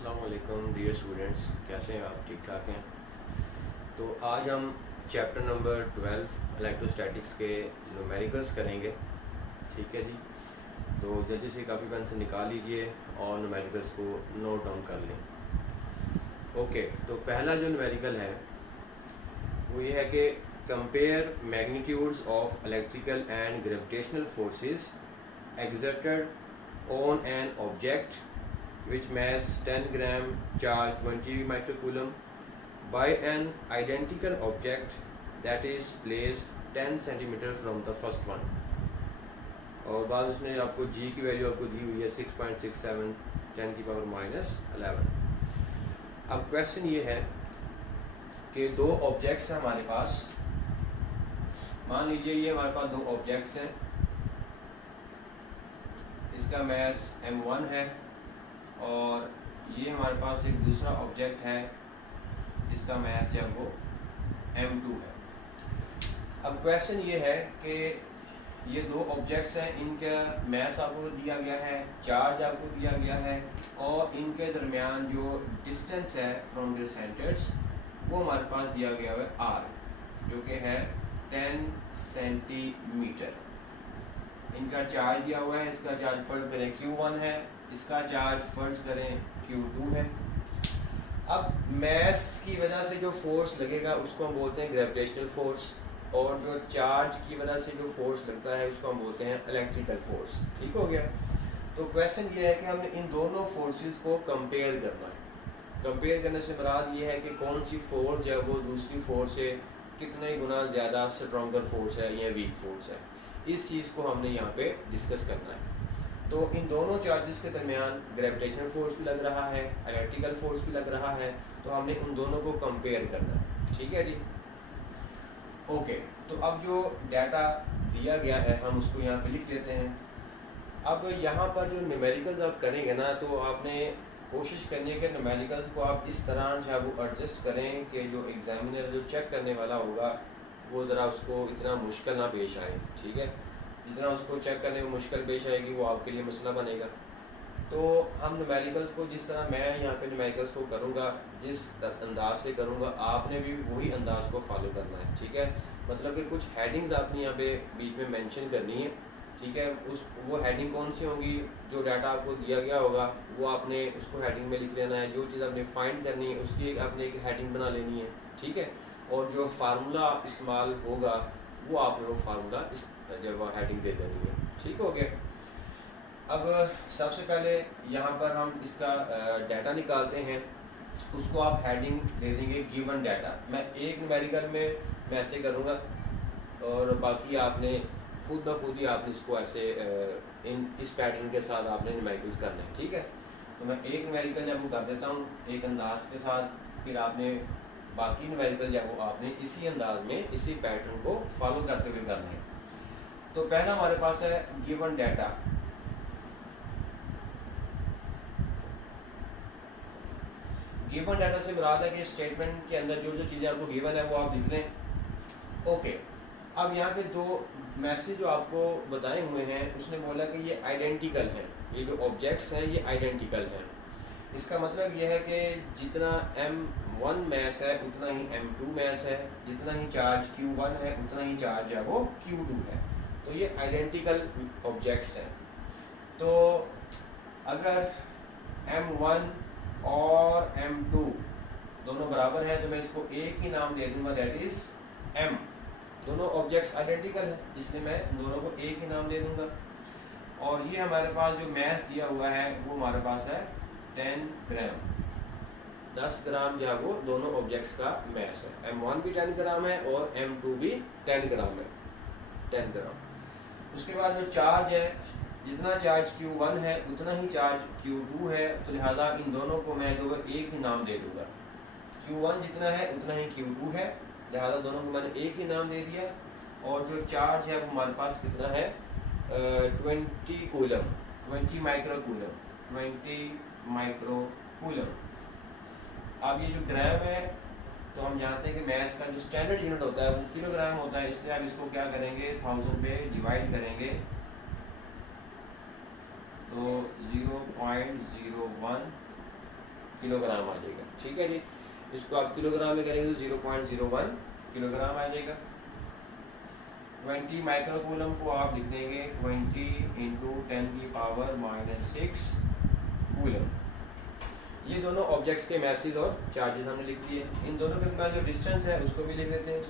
अस्सलाम वालेकुम dear students, कैसे हैं आप? ठीक ठाक हैं। तो आज हम चैप्टर नंबर 12 इलेक्ट्रोस्टैटिक्स के न्यूमेरिकल्स करेंगे। ठीक है जी। तो जल्दी से कापी पेन से निकाल लीजिए और न्यूमेरिकल्स को नोट डाउन कर लें। ओके, तो पहला जो न्यूमेरिकल है वो ये है कि compare magnitudes of electrical and gravitational forces exerted on an object which mass 10 gram charge 20 microcoulomb by an identical object that is placed 10 centimeter from the first one। और बाद उसने आपको g की वैल्यू आपको दी हुई है 6.67 10 की पावर -11। अब क्वेश्चन ये है कि दो ऑब्जेक्ट्स हैं हमारे पास। मान लीजिए ये हमारे पास दो ऑब्जेक्ट्स हैं, इसका मैस m1 है और ये हमारे पास एक दूसरा ऑब्जेक्ट है, इसका मैस जो है वो m2 है। अब क्वेश्चन ये है कि ये दो ऑब्जेक्ट्स हैं, इनका मैस आपको दिया गया है, चार्ज आपको दिया गया है और इनके दरमियान जो डिस्टेंस है फ्रॉम देयर सेंटर्स वो हमारे पास दिया गया है r, जो कि है 10 सेंटीमीटर। इनका चार्ज दिया हुआ है, इसका चार्ज फर्ज करें Q1 है, इसका चार्ज फर्ज करें Q2 है। अब मैस की वजह से जो फोर्स लगेगा उसको हम बोलते हैं ग्रेविटेशनल फोर्स, और जो चार्ज की वजह से जो फोर्स लगता है उसको हम बोलते हैं इलेक्ट्रिकल फोर्स। ठीक हो गया। तो क्वेश्चन ये है कि हमने इन दोनों फोर्सेस को कंपेयर करना है। कंपेयर करने से मुराद ये है कि कौन सी फोर्स जो है वो दूसरी फोर्स से कितने गुना ज़्यादा स्ट्रॉन्गर फोर्स है या वीक फोर्स है, इस चीज़ को हमने यहाँ पे डिस्कस करना है। तो इन दोनों चार्जेस के दरमियान ग्रेविटेशनल फोर्स भी लग रहा है, इलेक्ट्रिकल फोर्स भी लग रहा है, तो हमने उन दोनों को कंपेयर करना है। ठीक है जी। ओके, तो अब जो डाटा दिया गया है हम उसको यहाँ पे लिख लेते हैं। अब यहाँ पर जो न्यूमेरिकल्स आप करेंगे ना, तो आपने कोशिश करनी है कि न्यूमेरिकल्स को आप इस तरह जो है वो एडजस्ट करें कि जो एग्जामिनर जो चेक करने वाला होगा वो ज़रा उसको इतना मुश्किल ना पेश आए। ठीक है, जितना उसको चेक करने में मुश्किल पेश आएगी वो आपके लिए मसला बनेगा। तो हम न्यूमेरिकल्स को जिस तरह मैं यहाँ पे न्यूमेरिकल्स को करूँगा, जिस अंदाज से करूँगा, आपने भी वही अंदाज को फॉलो करना है। ठीक है, मतलब कि कुछ हेडिंग्स आपने यहाँ पे बीच में मेंशन करनी है। ठीक है, वो हेडिंग कौन सी होंगी, जो डाटा आपको दिया गया होगा वो आपने उसको हेडिंग में लिख लेना है। जो चीज़ आपने फाइंड करनी है उसकी आपने एक हेडिंग बना लेनी है। ठीक है, और जो फार्मूला इस्तेमाल होगा वो आपने वो फार्मूला इस जब हेडिंग दे देनी है। ठीक हो गया। अब सबसे पहले यहाँ पर हम इसका डाटा निकालते हैं, उसको आप हेडिंग दे देंगे गिवन डाटा। मैं एक न्यूमेरिकल में मैं ऐसे करूँगा और बाकी आपने खुद ब खुद ही आपने इसको ऐसे इस पैटर्न के साथ आपने न्यूमेरिकल्स करना है। ठीक है, तो मैं एक न्यूमेरिकल जब कर देता हूँ एक अंदाज के साथ, फिर आपने बाकी न्यूमेरिकल जो वो आपने इसी अंदाज में इसी पैटर्न को फॉलो करते हुए करना है। तो पहला हमारे पास है गिवन डाटा। गिवन डाटा से मुराद है कि स्टेटमेंट के अंदर जो जो चीज़ें आपको गिवन है वो आप लिख लें। ओके, अब यहाँ पे दो मैसेज जो आपको बताए हुए हैं उसने बोला कि ये आइडेंटिकल है, ये जो ऑब्जेक्ट्स हैं ये आइडेंटिकल हैं। इसका मतलब ये है कि जितना m1 मैस है उतना ही m2 मैस है, जितना ही चार्ज q1 है उतना ही चार्ज है वो q2 है। तो ये आइडेंटिकल ऑब्जेक्ट्स हैं। तो अगर m1 और m2 दोनों बराबर है तो मैं इसको एक ही नाम दे दूंगा, दैट इज m। दोनों ऑब्जेक्ट्स आइडेंटिकल है इसलिए मैं दोनों को एक ही नाम दे दूंगा। और ये हमारे पास जो मैस दिया हुआ है वो हमारे पास है 10 ग्राम। 10 ग्राम जो है वो दोनों ऑब्जेक्ट्स का मैस है। m1 भी 10 ग्राम है और m2 भी 10 ग्राम है, 10 ग्राम। उसके बाद जो चार्ज है, जितना चार्ज Q1 है उतना ही चार्ज Q2 है, तो लिहाजा इन दोनों को मैं जो है एक ही नाम दे दूंगा। Q1 जितना है उतना ही Q2 है, लिहाजा दोनों को मैंने एक ही नाम दे दिया। और जो चार्ज है वो हमारे पास कितना है 20 कूलम, 20 माइक्रोकूलम, 20 माइक्रोकूलम। अब ये जो ग्राम है तो हम जानते हैं कि मैस का जो स्टैंडर्ड यूनिट होता है वो किलोग्राम होता है, इसलिए आप इसको क्या करेंगे 1000 पे डिवाइड करेंगे तो 0.01 किलोग्राम आ जाएगा। ठीक है जी, इसको आप किलोग्राम में करेंगे तो 0.01 किलोग्राम आ जाएगा। 20 माइक्रोकूलम को आप लिख देंगे 20 इंटू 10⁻⁻6 कूलम। ये दोनों ऑब्जेक्ट्स के मैसेज और चार्जेस हमने लिख दिए। इन दोनों के बाद जो डिस्टेंस है उसको भी लिख देते हैं।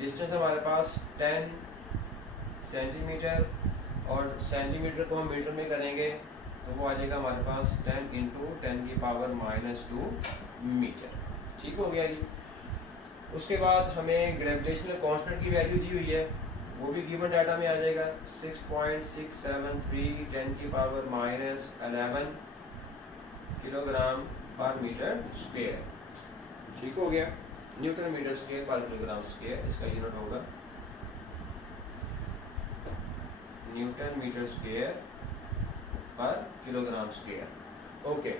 डिस्टेंस हमारे पास 10 सेंटीमीटर, और सेंटीमीटर को हम मीटर में करेंगे तो वो आ जाएगा हमारे पास 10 इंटू 10⁻⁻2 मीटर। ठीक हो गया जी। उसके बाद हमें ग्रेविटेशनल कांस्टेंट की वैल्यू दी हुई है, वो भी गिवन डाटा में आ जाएगा 6.673 10⁻11 किलोग्राम पर मीटर स्क्वायर। ठीक हो गया, न्यूटन मीटर स्क्वायर पर किलोग्राम स्क्वायर इसका यूनिट होगा न्यूटन मीटर स्क्वायर पर किलोग्राम स्क्वायर। ओके,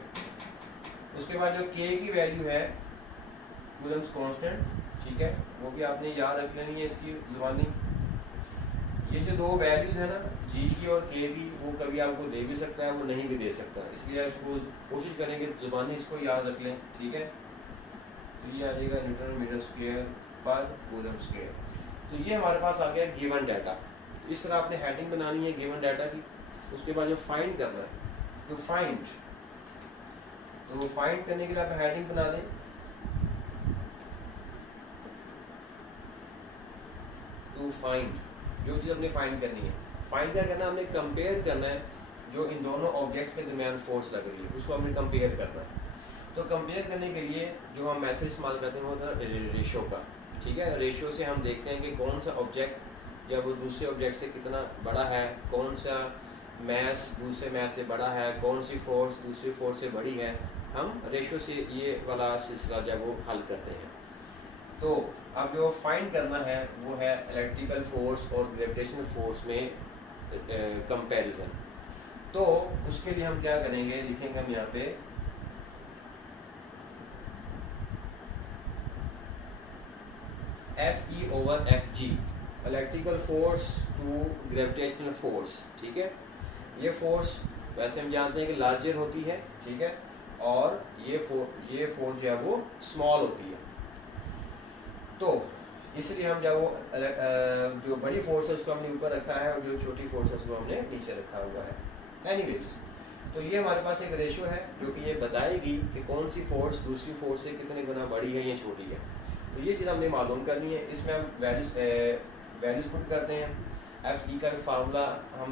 उसके बाद जो के की वैल्यू है कूलम्स कांस्टेंट, ठीक है, वो भी आपने याद रख लेनी है इसकी जुबानी। ये जो दो वैल्यूज है ना जी की और के की, वो कभी आपको दे भी सकता है, वो नहीं भी दे सकता, इसलिए इसको कोशिश करेंगे जुबानी इसको याद रख लें। ठीक है, तो ये आ जाएगा न्यूटन मीटर स्क्वायर पर कूलम स्क्वायर। तो ये हमारे पास आ गया गिवन डाटा। इस तरह आपने हेडिंग बनानी है गिवन डाटा की। उसके बाद जो फाइंड करना है, तो फाइंड करने के लिए आप हेडिंग बना दें टू फाइंड, जो चीज़ हमने फाइंड करनी है। फाइंड क्या करना है, हमने कंपेयर करना है जो इन दोनों ऑब्जेक्ट्स के दरमियान फोर्स लग रही है, उसको हमने कंपेयर करना है। तो कंपेयर करने के लिए जो हम मेथड इस्तेमाल करते हैं वो होता है रेशियो का। ठीक है, रेशियो से हम देखते हैं कि कौन सा ऑब्जेक्ट या वो दूसरे ऑब्जेक्ट से कितना बड़ा है, कौन सा मैस दूसरे मैस से बड़ा है, कौन सी फोर्स दूसरी फोर्स से बड़ी है। हम रेशियो से ये वाला सिलसिला जब वो हल करते हैं। तो अब जो फाइंड करना है वो है इलेक्ट्रिकल फोर्स और ग्रेविटेशनल फोर्स में कंपैरिजन। तो उसके लिए हम क्या करेंगे, लिखेंगे हम यहाँ पे FE over FG, electrical force to gravitational force. ठीक है, ये फोर्स वैसे हम जानते हैं कि लार्जर होती है, ठीक है, और ये फोर्स जो है वो स्मॉल होती है। तो इसलिए हम जब वो जो बड़ी फोर्स है उसको हमने ऊपर रखा है और जो छोटी फोर्स है उसको हमने नीचे रखा हुआ है। एनीवेज, तो ये हमारे पास एक रेशियो है जो कि ये बताएगी कि कौन सी फोर्स दूसरी फोर्स से कितने गुना बड़ी है या छोटी है। तो ये चीज़ हमने मालूम करनी है। इसमें हम वैल्यूज पुट करते हैं। FE का फार्मूला हम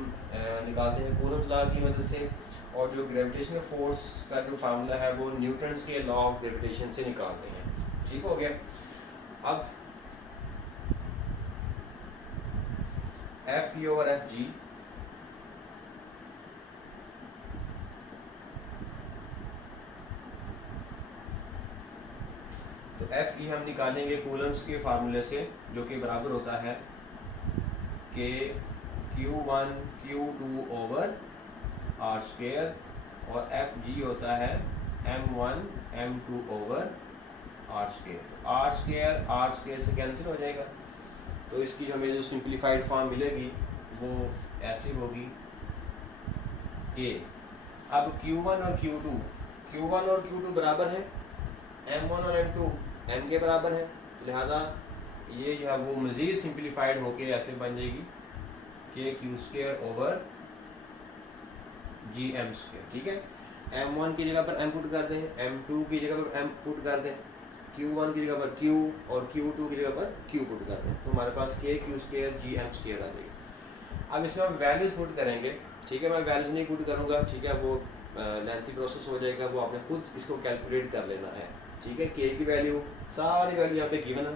निकालते हैं कूलम्स लॉ की मदद से, और जो ग्रेविटेशनल फोर्स का जो फार्मूला है वो न्यूटन्स के लॉ ऑफ ग्रेविटेशन से निकालते हैं। ठीक हो गया। अब FE ओवर FG, तो FE हम निकालेंगे कूलम्स के फार्मूले से, जो कि बराबर होता है कि Q1 Q2 over R square, और FG होता है M1 M2 over R square. R square से कैंसिल हो जाएगा, तो इसकी हमें जो सिंप्लीफाइड फॉर्म मिलेगी वो ऐसी होगी कि अब Q1 और Q2 बराबर है, M1 और M2 M के बराबर है, लिहाजा ये जो है वो मज़ीद सिंप्लीफाइड होके ऐसे बन जाएगी कि Q square over GM square. ठीक है, M1 की जगह पर M पुट कर दें, M2 की जगह पर M पुट कर दें, Q1 की जगह पर Q और Q2 की जगह पर Q पुट कर दें, तो हमारे पास Q स्क्वायर GM स्क्वायर आ जाएगी। अब इसमें हम वैल्यूज पुट करेंगे। ठीक है, मैं वैल्यूज नहीं पुट करूँगा, ठीक है, वो लेंथी प्रोसेस हो जाएगा, वो आपने खुद इसको कैलकुलेट कर लेना है। ठीक है, K की वैल्यू, सारी वैल्यू यहाँ पे गिवन है,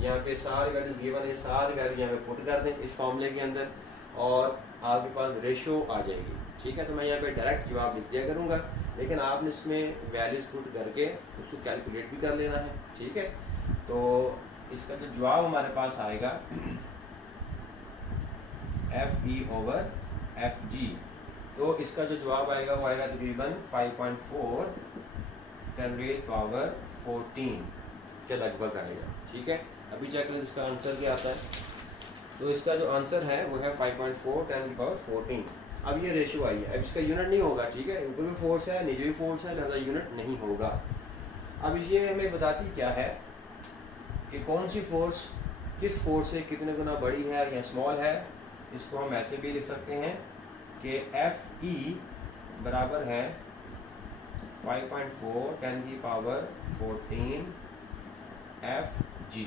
यहाँ पे सारी वैल्यूज गिवन है, सारी वैल्यू यहाँ पे पुट कर दें इस फॉर्मूले के अंदर, और आपके पास रेशियो आ जाएगी। ठीक है, तो मैं यहाँ पे डायरेक्ट जवाब लिख दिया करूँगा, लेकिन आपने इसमें वैल्यूज पुट करके उसको कैलकुलेट भी कर लेना है। ठीक है, तो इसका जो जवाब हमारे पास आएगा FE ओवर FG, तो इसका जो जवाब आएगा वो आएगा तकरीबन 5.4 10⁻14 के लगभग आएगा। ठीक है, अभी चेक करें इसका आंसर क्या आता है। तो इसका जो आंसर है वो है 5.4 10⁻14। अब ये रेशियो आई है, अब इसका यूनिट नहीं होगा, ठीक है, ऊपर भी फोर्स है नीचे भी फोर्स है, लिहाजा यूनिट नहीं होगा। अब ये हमें बताती क्या है कि कौन सी फोर्स किस फोर्स से कितने गुना बड़ी है या स्मॉल है। इसको हम ऐसे भी लिख सकते हैं कि एफ ई बराबर है 5.4 10 की पावर 14 एफ जी,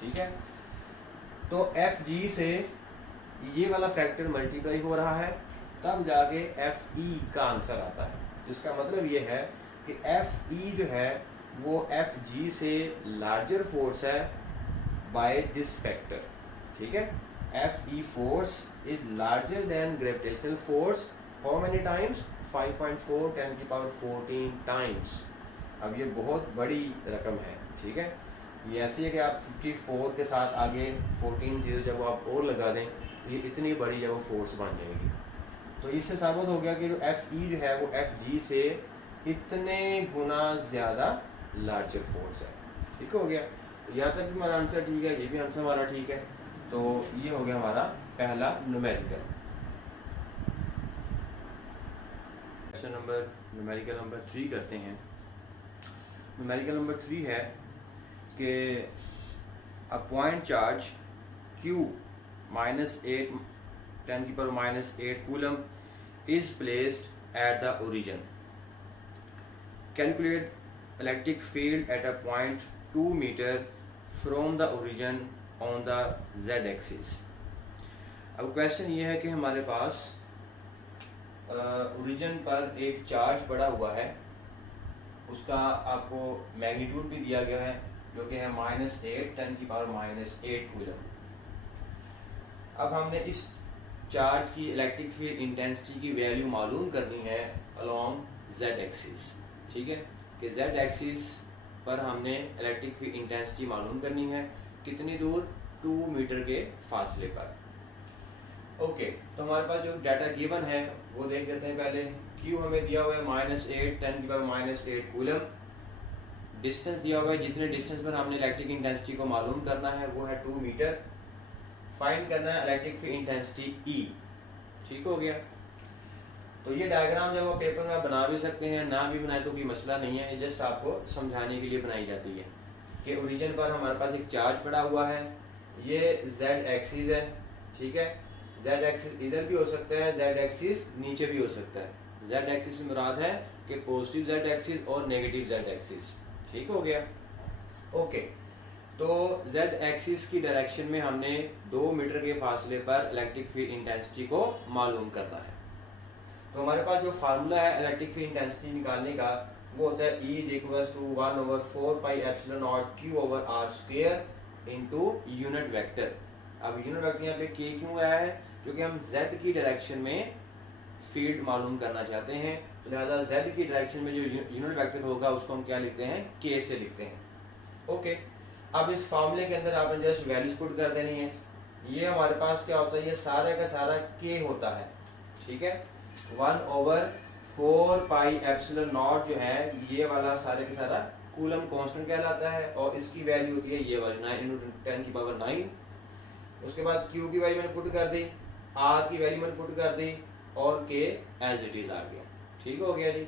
ठीक है। तो एफ जी से ये वाला फैक्टर मल्टीप्लाई हो रहा है, तब जाके एफ ई का आंसर आता है। जिसका मतलब ये है कि एफ ई जो है वो एफ जी से लार्जर फोर्स है बाय दिस फैक्टर, ठीक है। F E force is larger than gravitational force how many times 5.4 10 की पावर 14 टाइम्स। अब ये बहुत बड़ी रकम है, ठीक है। ये ऐसी है कि आप 54 के साथ आगे 14 जीरो जब आप और लगा दें, ये इतनी बड़ी जब वो फोर्स बन जाएगी। तो इससे साबित हो गया कि जो एफ ई जो है वो एफ जी से इतने गुना ज़्यादा लार्जर फोर्स है, ठीक हो गया। यहाँ तक भी हमारा आंसर ठीक है, ये भी आंसर हमारा ठीक है। तो ये हो गया हमारा पहला numerical. Question number numerical number 3 करते हैं। न्यूमेरिकल नंबर 3 है कि अ पॉइंट चार्ज Q -8 10 की power -8 coulomb is placed at the origin. Calculate electric field at a point 2 meter from the origin on the z-axis. अब question ये है कि हमारे पास ओरिजिन पर एक चार्ज पड़ा हुआ है, उसका आपको मैग्नीट्यूड भी दिया गया है जो कि है -8 10 की पावर -8 कूलम। अब हमने इस चार्ज की इलेक्ट्रिक फील्ड इंटेंसिटी की वैल्यू मालूम करनी है अलोंग जेड एक्सिस, ठीक है, कि जेड एक्सिस पर हमने इलेक्ट्रिक फील्ड इंटेंसिटी मालूम करनी है कितनी दूर 2 मीटर के फासले पर। ओके, तो हमारे पास जो डाटा गिवन है वो देख लेते हैं पहले। Q हमें दिया हुआ है -8 10 की पावर -8 कूलम। डिस्टेंस दिया हुआ है, जितने डिस्टेंस पर हमने इलेक्ट्रिक इंटेंसिटी को मालूम करना है वो है 2 मीटर। फाइंड करना है इलेक्ट्रिक फील्ड इंटेंसिटी E, ठीक हो गया। तो ये डायग्राम जब आप पेपर में बना भी सकते हैं, ना भी बनाए तो कोई मसला नहीं है, जस्ट आपको समझाने के लिए बनाई जाती है कि ओरिजिन पर हमारे पास एक चार्ज पड़ा हुआ है, ये जेड एक्सिस है, ठीक है। जेड एक्सिस इधर भी हो सकता है, जेड एक्सिस नीचे भी हो सकता है। जेड एक्सिस से मुराद है कि पॉजिटिव जेड एक्सिस और नेगेटिव जेड एक्सिस, ठीक हो गया। ओके, तो जेड एक्सिस की डायरेक्शन में हमने 2 मीटर के फासले पर इलेक्ट्रिक फील्ड इंटेंसिटी को मालूम करना है। तो हमारे पास जो फार्मूला है इलेक्ट्रिक फील्ड इंटेंसिटी निकालने का वो होता है E = 1/4πε0 Q/r² into unit vector. अब यूनिट वेक्टर यहाँ पे K क्यों आया है? क्योंकि हम Z की डायरेक्शन में फील्ड मालूम करना चाहते हैं, तो लिहाजा Z की डायरेक्शन में जो यूनिट वेक्टर होगा उसको हम क्या लिखते हैं? K से लिखते हैं। ओके, अब इस फार्मूले के अंदर आपने जस्ट वैल्यूज पुट कर देनी है। ये हमारे पास क्या होता है? ये सारा का सारा K होता है, ठीक है। 1/4πε0 जो है ये वाला सारे का सारा कूलम कांस्टेंट कहलाता है और इसकी वैल्यू होती है ये वाली 9 × 10 की पावर 9। उसके बाद Q की वैल्यू मैंने पुट कर दी, R की वैल्यू मैंने पुट कर दी और K एज इट इज आ गया, ठीक हो गया जी।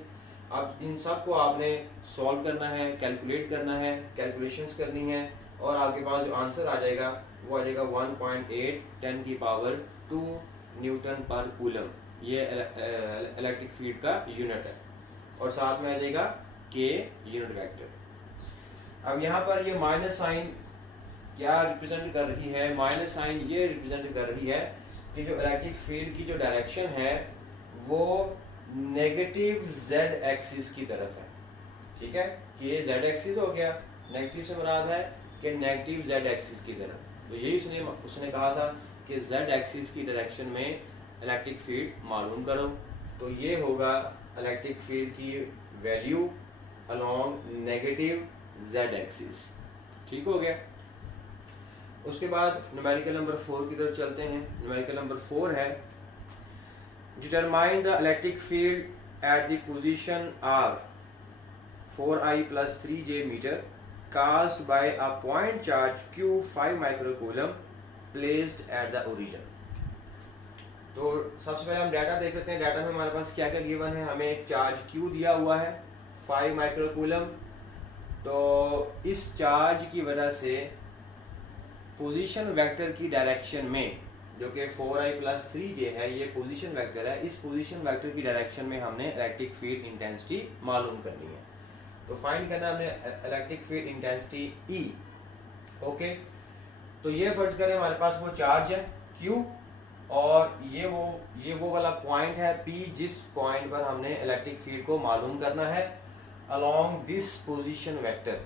अब इन सब को आपने सॉल्व करना है, कैलकुलेट करना है, कैलकुलेशंस करनी है और आपके पास जो आंसर आ जाएगा वो आ जाएगा 1.8 10 की पावर 2 न्यूटन पर कूलम। ये इलेक्ट्रिक फील्ड का यूनिट है और साथ में आ जाएगा K यूनिट वेक्टर। अब यहाँ पर ये माइनस साइन क्या रिप्रेजेंट कर रही है? माइनस साइन ये रिप्रेजेंट कर रही है कि जो इलेक्ट्रिक फील्ड की जो डायरेक्शन है वो नेगेटिव जेड एक्सिस की तरफ है, ठीक है। कि ये जेड एक्सिस हो गया, नेगेटिव से मुराद है कि नेगेटिव जेड एक्सिस की तरफ। तो यही उसने कहा था कि जेड एक्सिस की डायरेक्शन में इलेक्ट्रिक फील्ड मालूम करो। तो ये होगा इलेक्ट्रिक फील्ड की value along negative Z axis, ठीक हो गया। उसके बाद न्यूमेरिकल नंबर 4 की तरफ चलते हैं। न्यूमेरिकल नंबर 4 है determine the electric field at the position R 4I + 3J metre caused by a point charge Q 5 microcoulomb placed at the origin। तो सबसे पहले हम डाटा देख लेते हैं। डाटा में हमारे पास क्या क्या गिवन है। हमें एक चार्ज Q दिया हुआ है 5 माइक्रोकूलम। तो इस चार्ज की वजह से पोजीशन वेक्टर की डायरेक्शन में, जो कि 4i+3j है, ये पोजीशन वेक्टर है, इस पोजीशन वेक्टर की डायरेक्शन में हमने इलेक्ट्रिक फील्ड इंटेंसिटी मालूम करनी है। तो फाइंड करना हमने electric field intensity E। Okay, तो ये फर्ज करें हमारे पास वो चार्ज है Q और ये वो वाला पॉइंट है P, जिस पॉइंट पर हमने इलेक्ट्रिक फील्ड को मालूम करना है अलोंग दिस पोजीशन वेक्टर।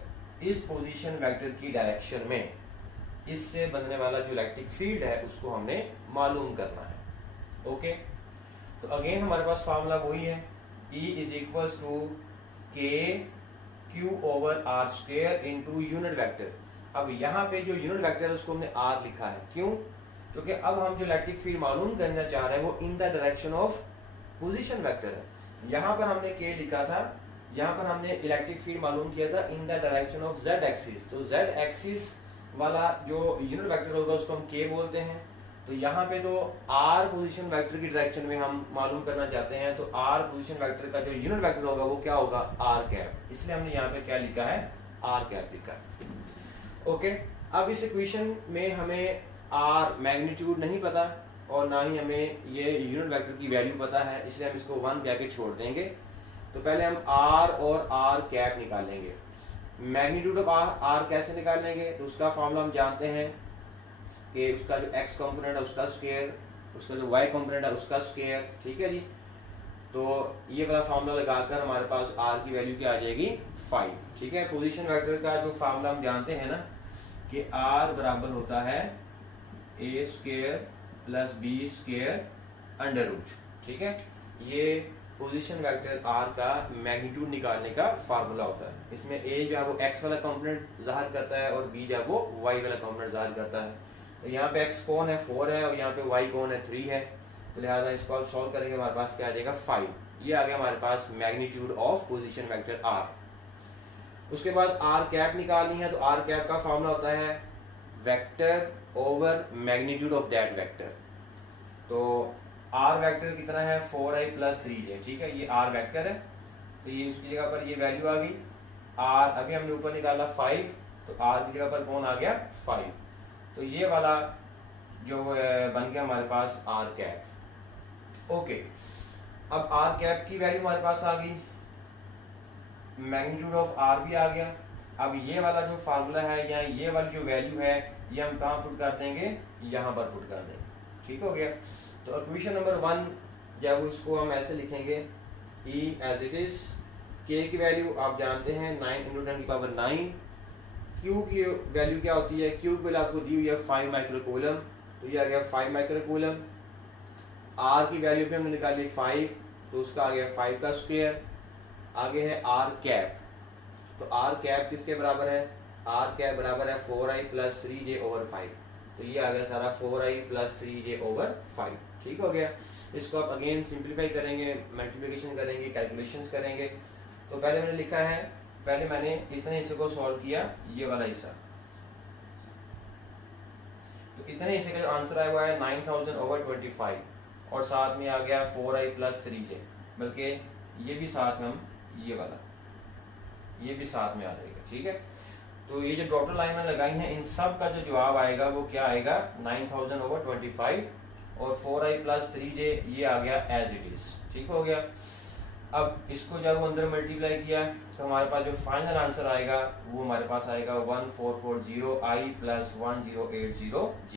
इस पोजीशन वेक्टर की डायरेक्शन में इससे बनने वाला जो इलेक्ट्रिक फील्ड है उसको हमने मालूम करना है। ओके, तो अगेन हमारे पास फार्मूला वही है, E = KQ/r² into unit vector. अब यहाँ पे जो यूनिट वेक्टर है उसको हमने R लिखा है, क्यों? क्योंकि अब हम जो इलेक्ट्रिक फील्ड मालूम करना चाह रहे हैं वो in the direction of position vector है। यहाँ पर हमने K लिखा था, यहाँ पर हमने इलेक्ट्रिक फील्ड मालूम किया था in the direction of Z axis. तो Z एक्सिस वाला जो यूनिट वेक्टर होगा उसको हम K बोलते हैं। तो यहाँ पे तो R पोजीशन वेक्टर की डायरेक्शन में हम मालूम करना चाहते हैं, तो R पोजीशन वेक्टर का जो यूनिट वेक्टर होगा वो क्या होगा? r cap. इसलिए हमने यहाँ पे क्या लिखा है? r कैप लिखा है। ओके, अब इस इक्वेशन में हमें R मैग्नीट्यूड नहीं पता और ना ही हमें ये यूनिट वेक्टर की वैल्यू पता है, इसलिए हम इसको 1 कह के छोड़ देंगे। तो पहले हम R और r कैप निकालेंगे। मैग्नीट्यूड ऑफ R कैसे निकालेंगे? तो उसका फॉर्मूला हम जानते हैं कि उसका जो x कंपोनेंट है उसका स्क्वायर, उसका जो y कंपोनेंट है उसका स्क्वायर। ठीक है जी, तो ये वाला फॉर्मूला लगाकर हमारे पास R की वैल्यू क्या आ जाएगी? 5। ठीक है, पोजीशन वेक्टर का जो फॉर्मूला हम जानते हैं ना कि R बराबर होता है a² + b² √। ठीक है, ये पोजीशन वेक्टर R का मैग्नीट्यूड निकालने का फार्मूला होता है। इसमें A जो है वो x वाला कंपोनेंट ज़ाहिर करता है और B जो है वो y वाला कंपोनेंट ज़ाहिर करता है। तो यहाँ पे x कौन है? 4 है और यहाँ पे y कौन है? 3 है। तो लिहाजा इसको आप सॉल्व करेंगे हमारे पास क्या आ जाएगा? 5। ये आ गया हमारे पास magnitude of position vector R। उसके बाद R कैप निकालनी है, तो R कैप का फार्मूला होता है vector over magnitude of that vector. तो R वेक्टर कितना है? 4i+3j। ठीक है, ये R वेक्टर है, तो ये उसकी जगह पर ये वैल्यू आ गई R। अभी हमने ऊपर निकाला 5, तो R की जगह पर कौन आ गया? 5। तो ये वाला जो बन गया हमारे पास R कैप। ओके, अब R कैप की वैल्यू हमारे पास आ गई, मैग्नीट्यूड ऑफ R भी आ गया। अब ये वाला जो फार्मूला है या ये वाली जो वैल्यू है ये हम कहाँ पुट कर देंगे? यहाँ पर पुट कर देंगे। ठीक हो गया। तो इक्वेशन नंबर 1 जब उसको हम ऐसे लिखेंगे E as it is, K की वैल्यू आप जानते हैं 9 × 10⁹। Q की वैल्यू क्या होती है? Q की वैल्यू आपको दी हुई है 5 माइक्रोकूलम, तो ये आ गया 5 माइक्रोकूलम। R की वैल्यू भी हमने निकाली 5, तो उसका आ गया 5 का स्क्वायर। आगे है R कैप, तो R कैप किसके बराबर है? R कैप बराबर है 4i+3j/5। तो ये आ गया सारा 4i+3j/5। ठीक हो गया। इसको आप अगेन सिंप्लीफाई करेंगे, मल्टीप्लिकेशन करेंगे, कैलकुलेशंस करेंगे। तो पहले मैंने लिखा है, पहले मैंने इतने हिस्से को सॉल्व किया, ये वाला हिस्सा, तो इतने हिस्से का जो आंसर आया हुआ है 9000/25 और साथ में आ गया 4i+3j, बल्कि ये भी साथ हम ये वाला ये भी साथ में आ जाएगा। ठीक है, तो ये जो टोटल लाइन में लगाई हैं इन सब का जो जवाब आएगा वो क्या आएगा? 9000/25 और 4i+3j ये आ गया एज इट इज। ठीक हो गया। अब इसको जब वो अंदर मल्टीप्लाई किया तो हमारे पास जो फाइनल आंसर आएगा वो हमारे पास आएगा 1440i + 1080j।